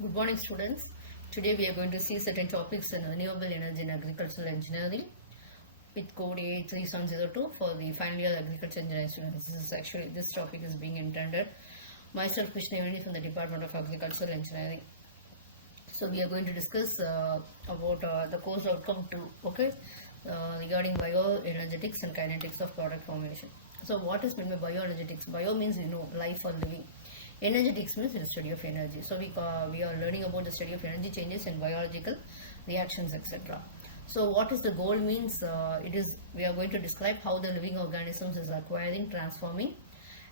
Good morning, students. Today we are going to see certain topics in renewable energy and agricultural engineering with code A3702 for the final year agriculture engineering students. This topic is being intended. Myself, Krishnavani from the Department of Agricultural Engineering. So we are going to discuss about the course outcome 2, okay, regarding bioenergetics and kinetics of product formation. So what is meant by bioenergetics? Bio means life or living. Energetics means the study of energy. So we are learning about the study of energy changes in biological reactions, etc. So what is the goal means? We are going to describe how the living organisms is acquiring, transforming,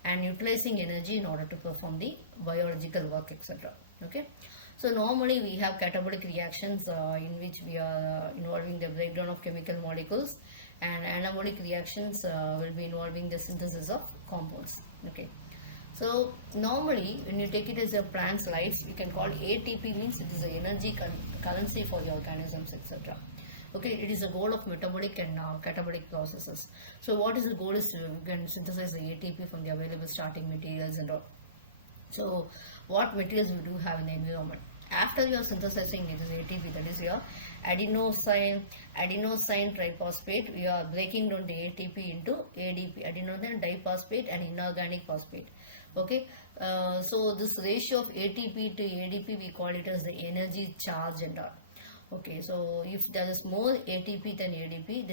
and utilizing energy in order to perform the biological work, etc. Okay. So normally we have catabolic reactions in which we are involving the breakdown of chemical molecules, and anabolic reactions will be involving the synthesis of compounds. Okay. So normally when you take it as a plant's life, we can call ATP means it is the energy currency for the organisms, etc. Okay, it is a goal of metabolic and catabolic processes. So what is the goal is you can synthesize the ATP from the available starting materials and all. So what materials we do have in the environment? After you are synthesizing it is ATP, that is your adenosine triphosphate, we are breaking down the ATP into ADP, adenosine diphosphate and inorganic phosphate. Okay, so this ratio of ATP to ADP we call it as the energy charge and all. Okay, so if there is more ATP than ADP,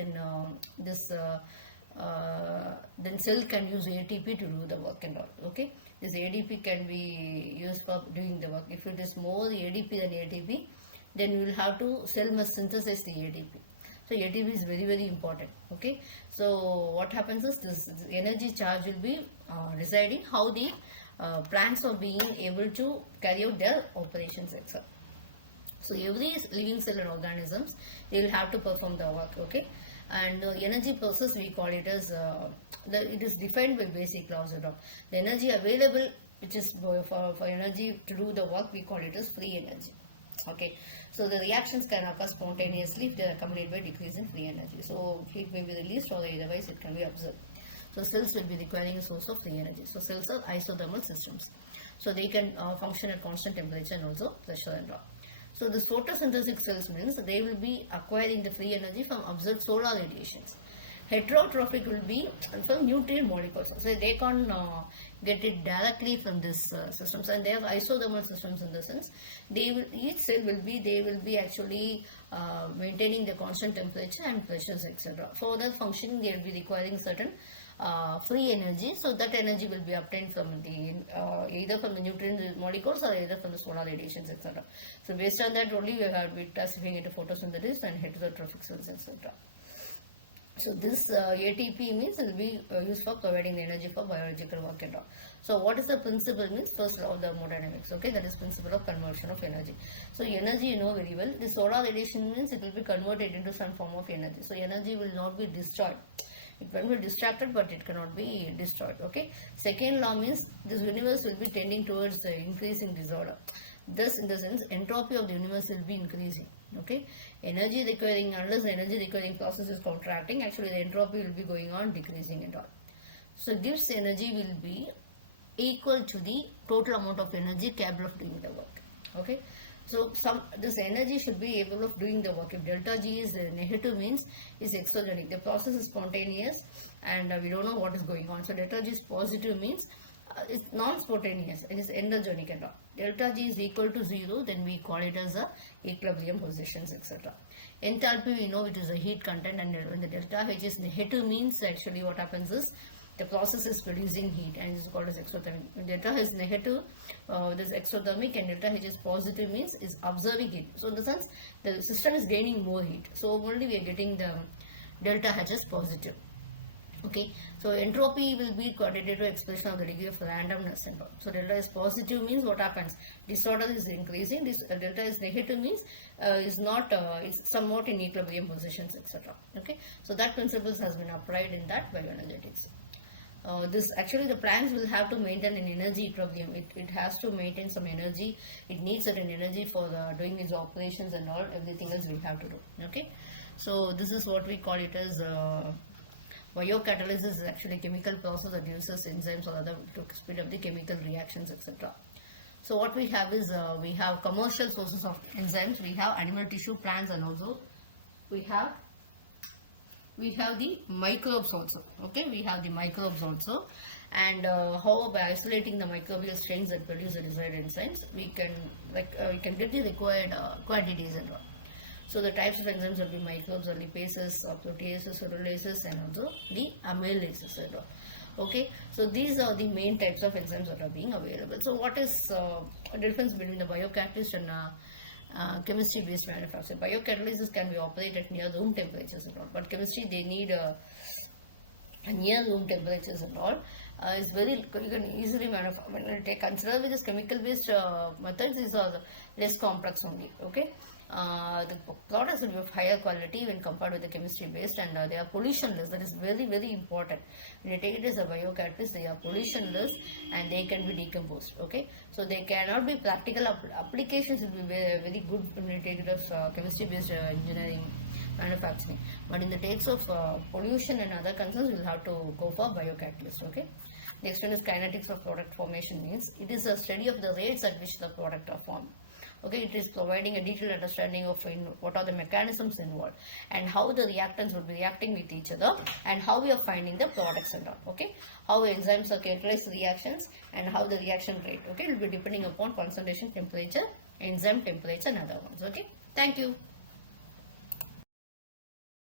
then cell can use ATP to do the work and all. Okay, this ADP can be used for doing the work. If it is more ADP than ATP, then you will have to cell must synthesize the ATP. So ATP is very, very important. Okay, so what happens is this energy charge will be deciding how the plants are being able to carry out their operations, etc. So every living cell and organisms, they will have to perform the work. Okay, and the energy process we call it as it is defined by basic laws and all. The energy available, which is for energy to do the work, we call it as free energy. Okay, so the reactions can occur spontaneously if they are accompanied by decrease in free energy. So heat may be released or otherwise it can be absorbed. So cells will be requiring a source of free energy. So cells are isothermal systems. So they can function at constant temperature and also pressure and all. So the photosynthetic cells means they will be acquiring the free energy from observed solar radiations. Heterotrophic will be from nutrient molecules. So they can't get it directly from this systems, and they have isothermal systems in the sense each cell will be actually maintaining the constant temperature and pressures, etc. For that functioning, they will be requiring certain free energy. So that energy will be obtained from the either from the nutrient molecules or either from the solar radiations, etc. So based on that only we have been classifying into photosynthesis and heterotrophic cells, etc. So this ATP means it will be used for providing the energy for biological work and all. So what is the principle means? First law of thermodynamics. Okay, that is principle of conversion of energy. So energy you know very well. The solar radiation means it will be converted into some form of energy. So energy will not be destroyed. It can be distracted, but it cannot be destroyed. Okay. Second law means this universe will be tending towards the increasing disorder. Thus, in the sense, entropy of the universe will be increasing. Okay, energy requiring, unless the energy requiring process is contracting, actually the entropy will be going on decreasing and all. So Gibbs energy will be equal to the total amount of energy capable of doing the work. Okay, so this energy should be able of doing the work. If delta G is negative means is exogenic. The process is spontaneous and we don't know what is going on. So delta G is positive means it's non-spontaneous, it is endogenic and all. Delta G is equal to 0, then we call it as a equilibrium positions, etc. Enthalpy we know it is a heat content, and when the delta H is negative means actually what happens is the process is producing heat and it is called as exothermic. When delta H is negative, this exothermic, and delta H is positive means is observing heat. So in the sense the system is gaining more heat. So only we are getting the delta H is positive. Okay, so entropy will be quantitative expression of the degree of randomness and all. So delta is positive means what happens? Disorder is increasing. This delta is negative means is not it's somewhat in equilibrium positions, etc. Okay, so that principles has been applied in that bioenergetics. This actually the plants will have to maintain an energy equilibrium. It has to maintain some energy. It needs certain energy for doing its operations and all. Everything else we have to do. Okay, so this is what we call it as. Biocatalysis is actually a chemical process that uses enzymes or other to speed up the chemical reactions, etc. So what we have is we have commercial sources of enzymes. We have animal tissue, plants, and also we have the microbes also. Okay, we have the microbes also, and how by isolating the microbial strains that produce the desired enzymes, we can we can get the required quantities and all. So the types of enzymes will be microbes, or lipases, or proteases, urolases, and also the amylases and all. Okay, so these are the main types of enzymes that are being available. So what is the difference between the biocatalyst and chemistry based manufacturing? Biocatalysis can be operated near room temperatures and all, but chemistry they need near room temperatures and all. It's very, you can easily manufacture. When you take consider with this chemical based methods, these are less complex only. Okay, the products will be of higher quality when compared with the chemistry based, and they are pollutionless. That is very, very important. When you take it as a biocatalyst, they are pollutionless and they can be decomposed. Okay, so they cannot be practical applications will be very, very good when you take it as chemistry based engineering manufacturing, but in the case of pollution and other concerns, we will have to go for biocatalyst. Okay, next one is kinetics of product formation. Means it is a study of the rates at which the product are formed. Okay, it is providing a detailed understanding of what are the mechanisms involved and how the reactants will be reacting with each other and how we are finding the products and all. Okay, how enzymes are catalyzed reactions and how the reaction rate. Okay, it will be depending upon concentration, temperature, enzyme temperature, and other ones. Okay, thank you.